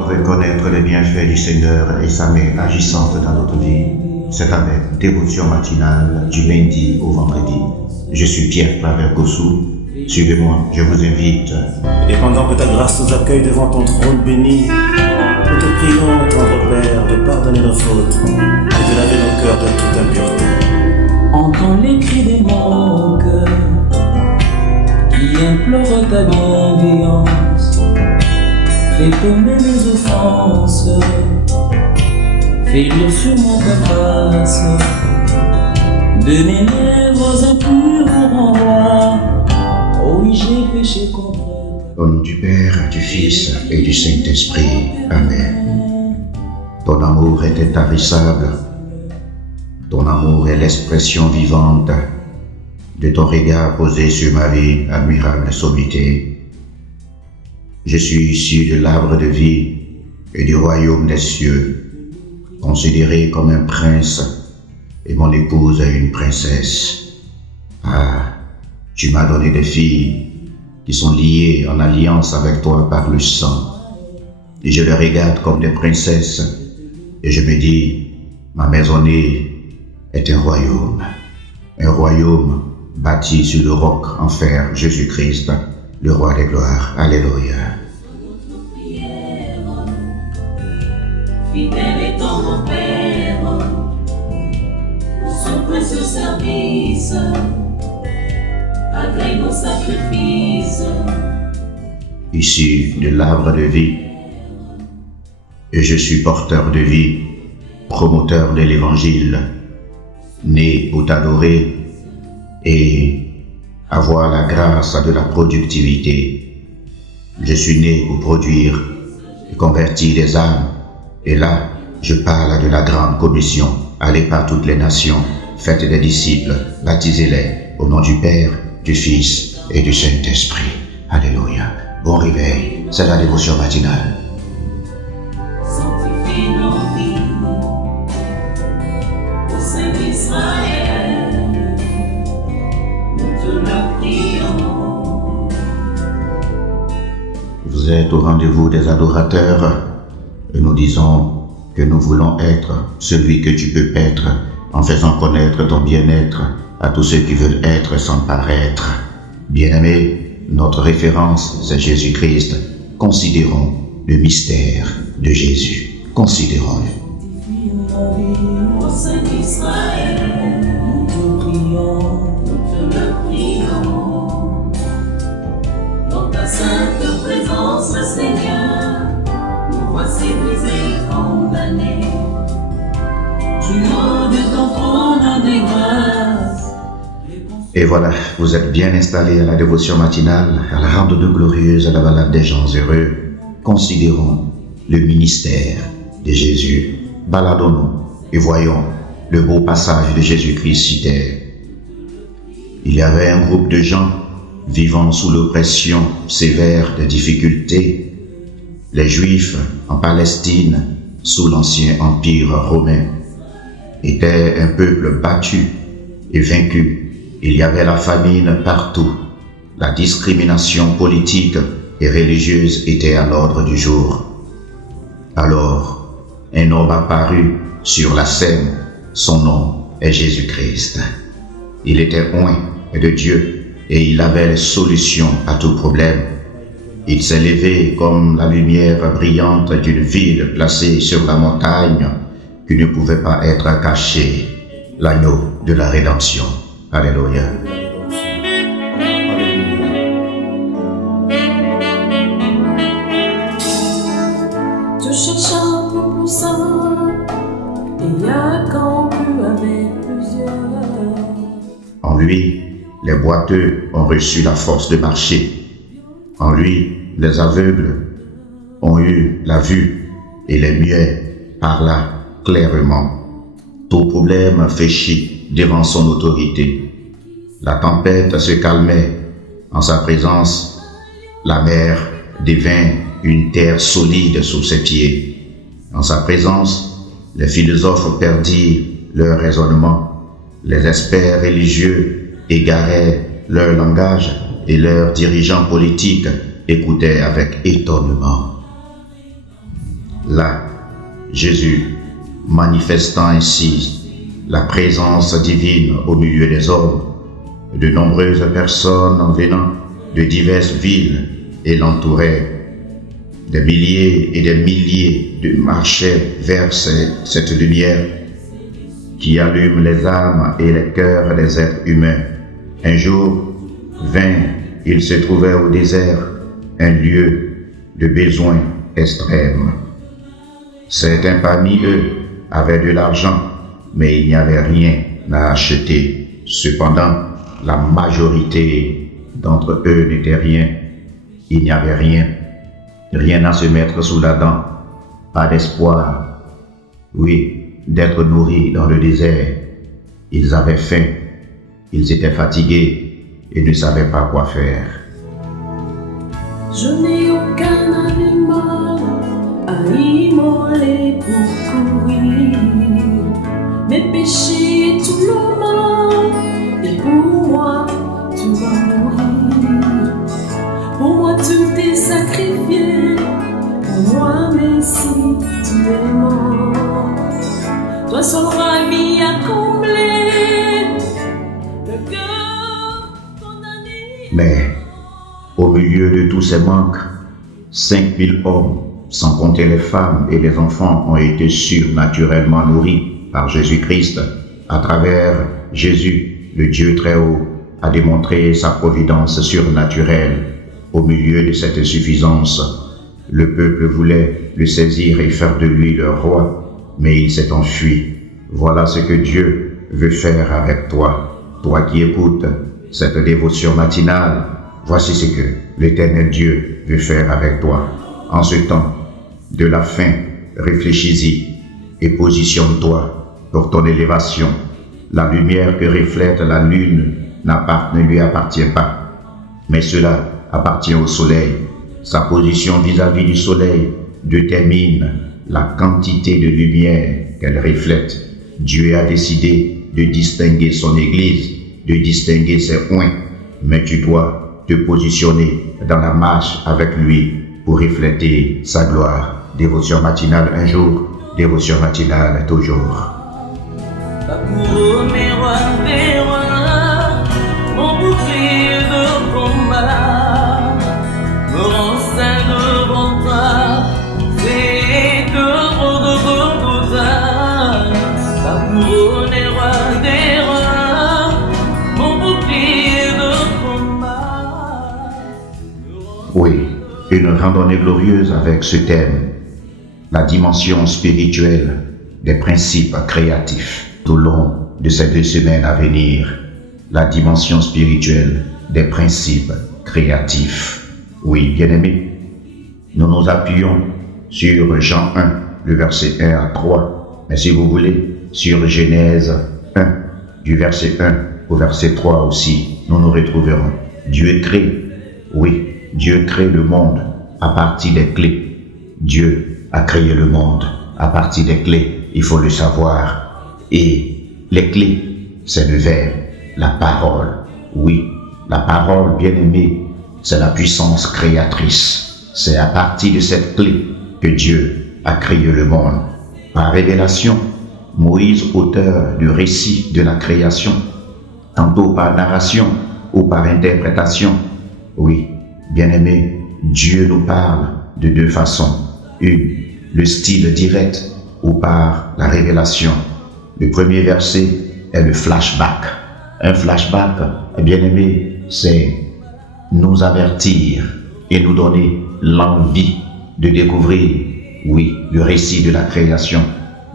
Reconnaître les bienfaits du Seigneur et sa main agissante dans notre vie, c'est avec dévotion matinale du lundi au vendredi. Je suis Pierre Claver Gossou. Suivez-moi, je vous invite. Et pendant que ta grâce nous accueille devant ton trône béni, nous te prions, tendre Père, de pardonner nos fautes et de laver nos cœurs de toute impureté. Entends les cris de mon cœur qui implore ta bienveillance. Fais tomber mes offenses, fais-le sur mon grâce. De mes lèvres impures renvoie. Oh oui, j'ai péché contre toi. Au nom du Père, du Fils et du Saint-Esprit. Amen. Ton amour est intarissable. Ton amour est l'expression vivante de ton regard posé sur ma vie, admirable sommité. Je suis issu de l'arbre de vie et du royaume des cieux, considéré comme un prince et mon épouse une princesse. Ah, tu m'as donné des filles qui sont liées en alliance avec toi par le sang. Et je les regarde comme des princesses et je me dis, ma maisonnée est un royaume bâti sur le roc en fer, Jésus-Christ, le roi des gloires. Alléluia. Fidèle est ton Père, pour son précieux service, agrée nos sacrifices. Issu de l'arbre de vie, et je suis porteur de vie, promoteur de l'évangile, né pour t'adorer et avoir la grâce de la productivité. Je suis né pour produire et convertir des âmes. Et là, je parle de la grande commission. Allez par toutes les nations, faites des disciples, baptisez-les au nom du Père, du Fils et du Saint-Esprit. Alléluia. Bon réveil, c'est la dévotion matinale. Sanctifie nos vies au sein d'Israël, nous te le prions. Vous êtes au rendez-vous des adorateurs et nous disons que nous voulons être celui que tu peux être en faisant connaître ton bien-être à tous ceux qui veulent être sans paraître. Bien-aimés, notre référence, c'est Jésus-Christ. Considérons le mystère de Jésus. Considérons-le. Au sein d'Israël, nous te le prions. Dans ta sainte présence, Seigneur, nous voici brisés, condamnés. Du haut de ton trône de grâce. Et voilà, vous êtes bien installés à la dévotion matinale, à la rande de glorieuse, à la balade des gens heureux. Considérons le ministère de Jésus. Baladons-nous et voyons le beau passage de Jésus-Christ cité. Il y avait un groupe de gens vivant sous l'oppression sévère de difficultés. Les Juifs en Palestine, sous l'ancien empire romain, étaient un peuple battu et vaincu. Il y avait la famine partout. La discrimination politique et religieuse était à l'ordre du jour. Alors, un homme apparut sur la scène. Son nom est Jésus-Christ. Il était oint de Dieu et il avait les solutions à tout problème. Il s'est levé comme la lumière brillante d'une ville placée sur la montagne qui ne pouvait pas être cachée. L'agneau de la rédemption. Alléluia. Tu cherches un peu plus simple, et y'a qu'en plus avec plusieurs. En lui, les boiteux ont reçu la force de marcher. En lui, les aveugles ont eu la vue et les muets parlent clairement. Tout problème fléchit devant son autorité. La tempête se calmait en sa présence. La mer devint une terre solide sous ses pieds. En sa présence, les philosophes perdirent leur raisonnement. Les experts religieux égaraient leur langage et leurs dirigeants politiques écoutaient avec étonnement. Là, Jésus, manifestant ainsi la présence divine au milieu des hommes, de nombreuses personnes venant de diverses villes et l'entouraient. Des milliers et des milliers marchaient vers cette lumière qui allume les âmes et les cœurs des êtres humains. Un jour vint, il se trouvait au désert, un lieu de besoin extrême. Certains parmi eux avaient de l'argent, mais il n'y avait rien à acheter. Cependant, la majorité d'entre eux n'était rien. Il n'y avait rien à se mettre sous la dent, pas d'espoir. Oui, d'être nourris dans le désert. Ils avaient faim, ils étaient fatigués et ne savaient pas quoi faire. Je n'ai aucun animal à immoler pour courir. Mes péchés et tout le mal, et pour moi tu vas mourir. Pour moi tout est sacrifié, pour moi Messie tu es mort. Toi seul mis à combler le cœur condamné. Mais au milieu de tous ces manques, 5000 hommes, sans compter les femmes et les enfants, ont été surnaturellement nourris par Jésus-Christ. À travers Jésus, le Dieu très haut a démontré sa providence surnaturelle. Au milieu de cette suffisance, le peuple voulait le saisir et faire de lui leur roi, mais il s'est enfui. Voilà ce que Dieu veut faire avec toi. Toi qui écoutes cette dévotion matinale, voici ce que l'Éternel Dieu veut faire avec toi. En ce temps de la fin, réfléchis-y et positionne-toi pour ton élévation. La lumière que reflète la lune ne lui appartient pas, mais cela appartient au soleil. Sa position vis-à-vis du soleil détermine la quantité de lumière qu'elle reflète. Dieu a décidé de distinguer son Église, de distinguer ses oints, mais tu dois te positionner dans la marche avec lui pour refléter sa gloire. Dévotion matinale un jour, dévotion matinale toujours. Pour mes rois des rois, mon bouclier de combat, me rend saint devant toi, c'est de Golgotha. Pour mes rois des rois, mon bouclier de combat. Oui, une randonnée glorieuse avec ce thème, la dimension spirituelle des principes créatifs. Tout au long de ces 2 semaines à venir, la dimension spirituelle des principes créatifs. Oui, bien-aimés, nous nous appuyons sur Jean 1, le verset 1 à 3, mais si vous voulez, sur Genèse 1, du verset 1 au verset 3 aussi, nous nous retrouverons. Dieu crée, oui, Dieu crée le monde à partir des clés. Dieu a créé le monde à partir des clés, il faut le savoir. Et les clés, c'est le verbe, la parole. Oui, la parole, bien-aimée, c'est la puissance créatrice. C'est à partir de cette clé que Dieu a créé le monde. Par révélation, Moïse, auteur du récit de la création, tantôt par narration ou par interprétation. Oui, bien-aimé, Dieu nous parle de 2 façons. Une, le style direct ou par la révélation. Le premier verset est le flashback. Un flashback, bien-aimé, c'est nous avertir et nous donner l'envie de découvrir, oui, le récit de la création.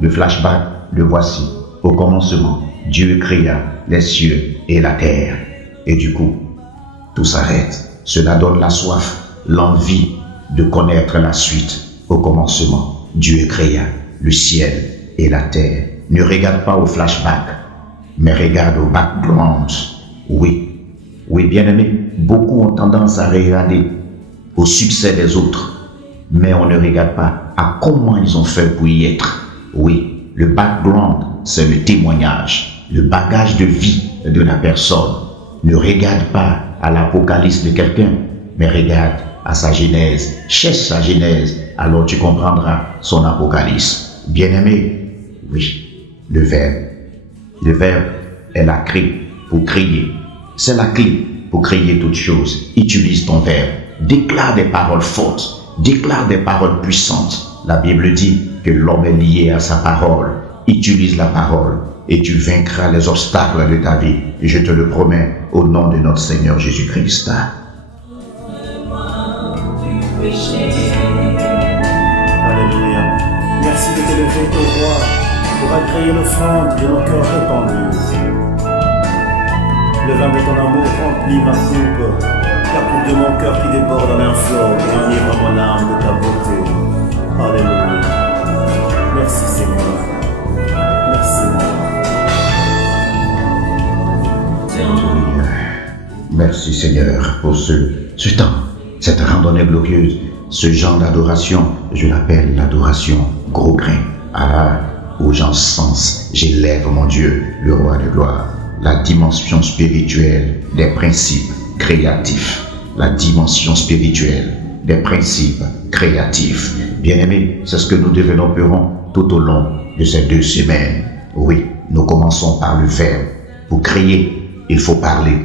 Le flashback, le voici. Au commencement, Dieu créa les cieux et la terre. Et du coup, tout s'arrête. Cela donne la soif, l'envie de connaître la suite. Au commencement, Dieu créa le ciel et la terre. Ne regarde pas au flashback, mais regarde au background. Oui, bien-aimé, beaucoup ont tendance à regarder au succès des autres, mais on ne regarde pas à comment ils ont fait pour y être. Oui, Le background, c'est le témoignage, le bagage de vie de la personne. Ne regarde pas à l'apocalypse de quelqu'un, mais regarde à sa genèse. Cherche sa genèse, alors tu comprendras son apocalypse. Bien-aimé, oui, le verbe. Le verbe est la clé pour crier. C'est la clé pour crier toutes choses. Utilise ton verbe. Déclare des paroles fortes. Déclare des paroles puissantes. La Bible dit que l'homme est lié à sa parole. Utilise la parole et tu vaincras les obstacles de ta vie. Et je te le promets au nom de notre Seigneur Jésus-Christ. Alléluia. Merci de t'élever, ô roi, pour agréer l'offrande de nos cœurs répandus. Le vin de ton amour remplit ma coupe, la coupe de mon cœur qui déborde en un flot et enivre mon âme de ta beauté. Alléluia. Merci Seigneur. Merci mon roi. Merci Seigneur pour ce temps, cette randonnée glorieuse, ce genre d'adoration, je l'appelle l'adoration gros grain. Ah, où j'en sens, j'élève mon Dieu, le roi de gloire. La dimension spirituelle des principes créatifs. La dimension spirituelle des principes créatifs. Bien-aimés, c'est ce que nous développerons tout au long de ces 2 semaines. Oui, nous commençons par le verbe. Pour créer, il faut parler.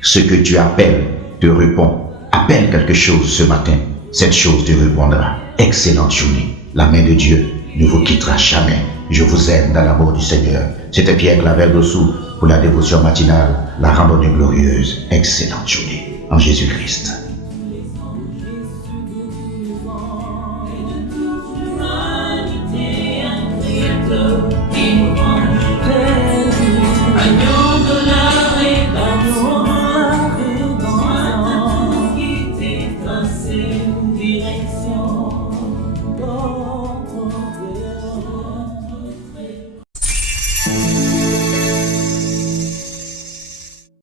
Ce que tu appelles te répond. Appelle quelque chose ce matin, cette chose te répondra. Excellente journée. La main de Dieu ne vous quittera jamais. Je vous aime dans l'amour du Seigneur. C'était Pierre Clavel-Dossou pour la dévotion matinale, la randonnée glorieuse. Excellente journée en Jésus-Christ.